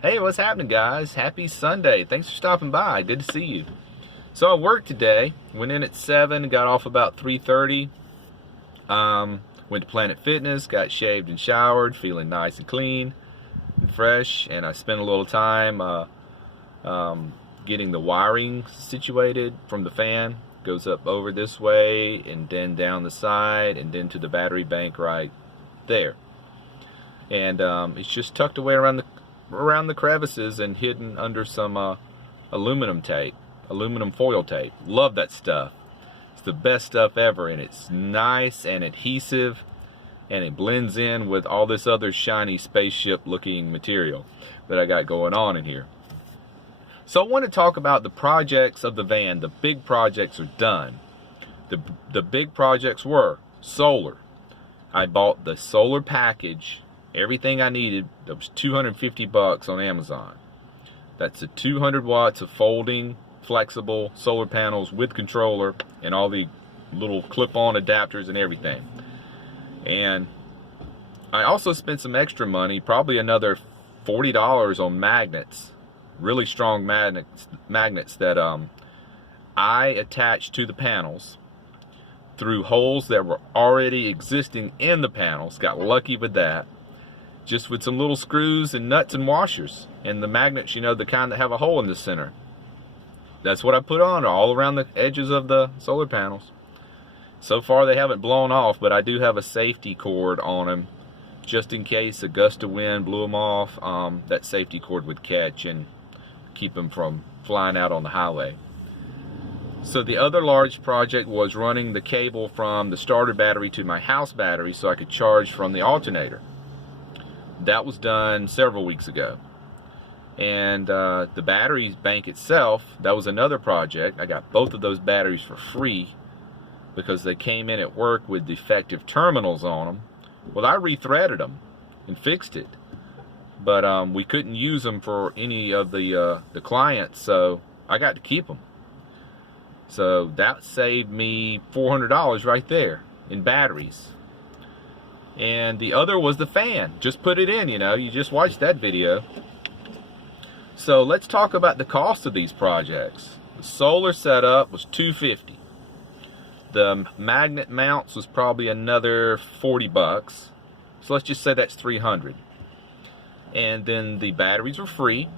Hey, what's happening, guys? Happy Sunday. Thanks for stopping by. Good to see you. So I worked today. Went in at 7, got off about 3:30. Went to Planet Fitness, got shaved and showered, feeling nice and clean and fresh. And I spent a little time getting the wiring situated from the fan. Goes up over this way and then down the side and then to the battery bank right there. And it's just tucked away around the crevices and hidden under some aluminum foil tape. Love that stuff. It's the best stuff ever, and it's nice and adhesive, and it blends in with all this other shiny spaceship looking material that I got going on in here. So I want to talk about the projects of the van. The big projects are done. The big projects were solar. I bought the solar package, everything I needed. That was $250 on Amazon. That's the 200 watts of folding, flexible solar panels with controller and all the little clip-on adapters and everything. And I also spent some extra money, probably another $40 on magnets, really strong magnets that I attached to the panels through holes that were already existing in the panels. Got lucky with that. Just with some little screws and nuts and washers. And the magnets, you know, the kind that have a hole in the center. That's what I put on all around the edges of the solar panels. So far they haven't blown off, but I do have a safety cord on them. Just in case a gust of wind blew them off, that safety cord would catch and keep them from flying out on the highway. So the other large project was running the cable from the starter battery to my house battery so I could charge from the alternator. That was done several weeks ago. And the batteries bank itself, that was another project. I got both of those batteries for free because they came in at work with defective terminals on them. Well, I rethreaded them and fixed it, but we couldn't use them for any of the clients, so I got to keep them. So that saved me $400 right there in batteries. And the other was the fan. Just put it in, you know, you just watched that video. So let's talk about the cost of these projects. The solar setup was $250. The magnet mounts was probably another $40. So let's just say that's $300. And then the batteries were free.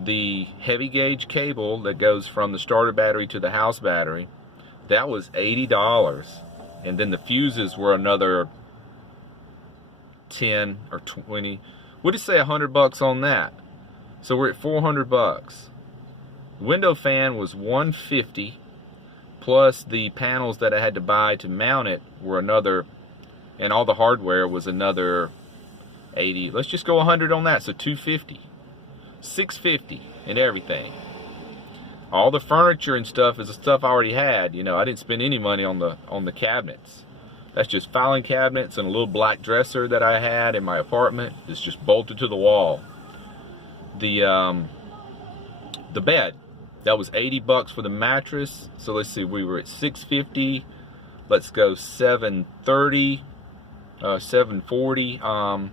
The heavy gauge cable that goes from the starter battery to the house battery, that was $80. And then the fuses were another 10 or 20. We'll just say $100 on that. So we're at $400. Window fan was $150, plus the panels that I had to buy to mount it were another, and all the hardware was another $80. Let's just go $100 on that, so $250. $650 and everything. All the furniture and stuff is the stuff I already had. You know, I didn't spend any money on the cabinets. That's just filing cabinets and a little black dresser that I had in my apartment. It's just bolted to the wall. The bed, that was $80 for the mattress. So let's see, we were at $650. Let's go $730, $740.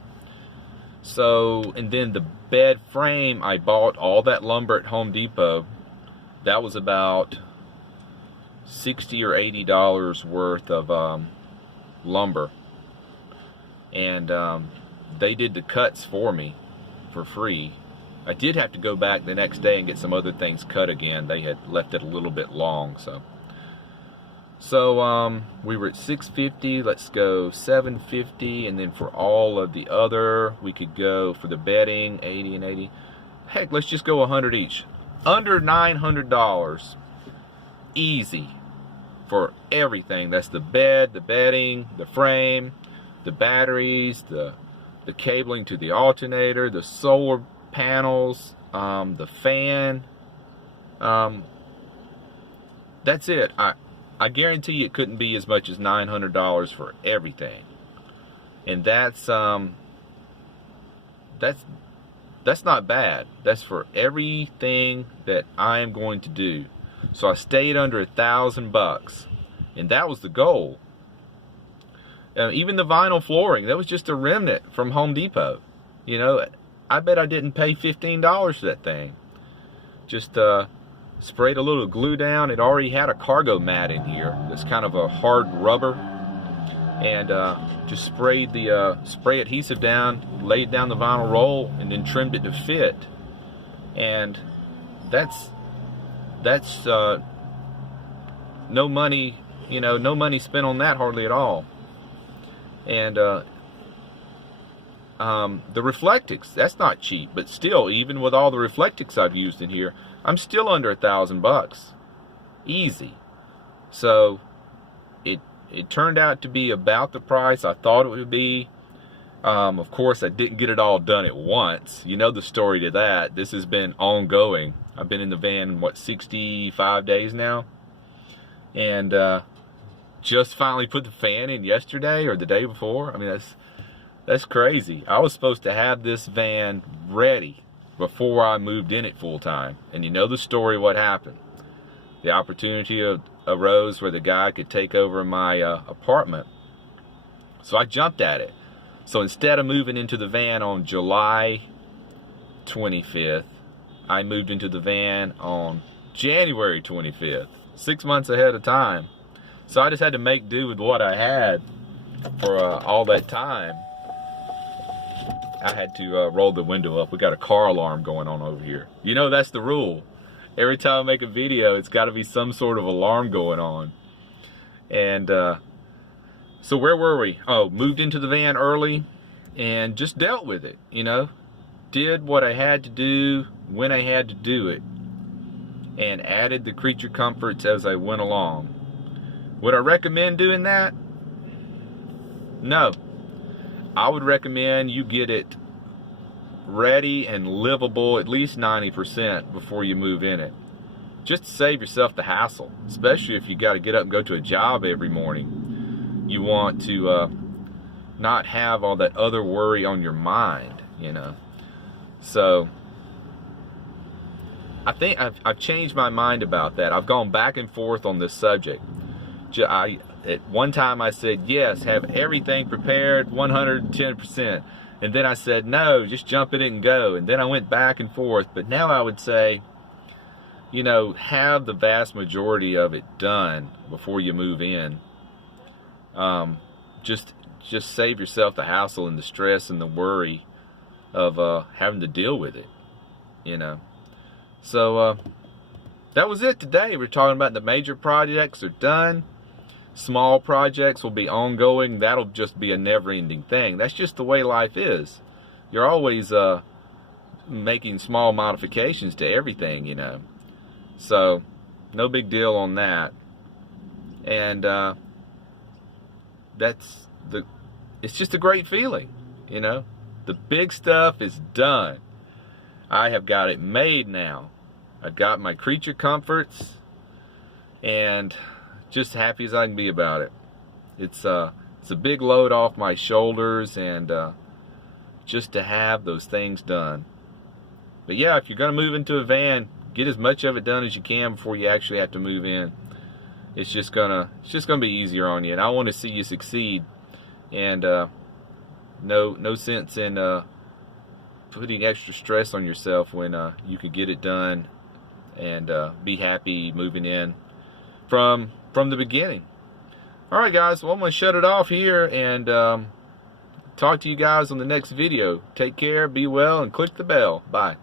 So, and then the bed frame, I bought all that lumber at Home Depot. That was about $60 or $80 worth of lumber. And they did the cuts for me for free. I did have to go back the next day and get some other things cut again. They had left it a little bit long, so we were at $650. Let's go $750, and then for all of the other, we could go for the bedding $80 and $80. Heck, let's just go $100 each. Under $900, easy for everything. That's the bed, the bedding, the frame, the batteries, the cabling to the alternator, the solar panels, the fan. That's it. I guarantee you it couldn't be as much as $900 for everything. And that's not bad. That's for everything that I am going to do. So I stayed under $1,000, and that was the goal. Even the vinyl flooring, that was just a remnant from Home Depot. You know, I bet I didn't pay $15 for that thing. Just sprayed a little glue down. It already had a cargo mat in here. It's kind of a hard rubber. And just sprayed the spray adhesive down, laid down the vinyl roll, and then trimmed it to fit. And that's no money, you know, no money spent on that hardly at all. And the Reflectix, that's not cheap, but still, even with all the Reflectix I've used in here, I'm still under $1,000 easy. So it turned out to be about the price I thought it would be. Of course, I didn't get it all done at once. You know the story to that. This has been ongoing. I've been in the van, what, 65 days now? And just finally put the fan in yesterday or the day before. I mean, that's crazy. I was supposed to have this van ready before I moved in it full time. And you know the story, what happened. The opportunity arose where the guy could take over my apartment. So I jumped at it. So instead of moving into the van on July 25th, I moved into the van on January 25th, 6 months ahead of time. So I just had to make do with what I had for all that time. I had to roll the window up. We got a car alarm going on over here. You know, that's the rule. Every time I make a video, it's got to be some sort of alarm going on. And so where were we? Oh, moved into the van early and just dealt with it, you know. Did what I had to do when I had to do it. And added the creature comforts as I went along. Would I recommend doing that? No. I would recommend you get it ready and livable at least 90% before you move in it. Just to save yourself the hassle, especially if you got to get up and go to a job every morning. You want to not have all that other worry on your mind, you know. So I think I've changed my mind about that. I've gone back and forth on this subject. At one time I said, yes, have everything prepared 110%. And then I said, no, just jump in it and go. And then I went back and forth. But now I would say, you know, have the vast majority of it done before you move in. Just save yourself the hassle and the stress and the worry of having to deal with it, you know. So that was it today. We're talking about the major projects are done. Small projects will be ongoing. That'll just be a never-ending thing. That's just the way life is. You're always making small modifications to everything, you know. So no big deal on that. And it's just a great feeling, you know. The big stuff is done. I have got it made now. I've got my creature comforts, and just happy as I can be about it. It's a big load off my shoulders, and just to have those things done. But yeah, if you're gonna move into a van, get as much of it done as you can before you actually have to move in. It's just gonna be easier on you, and I want to see you succeed. And no sense in putting extra stress on yourself when you could get it done and be happy moving in from the beginning. All right, guys. Well, I'm gonna shut it off here and talk to you guys on the next video. Take care, be well, and click the bell. Bye.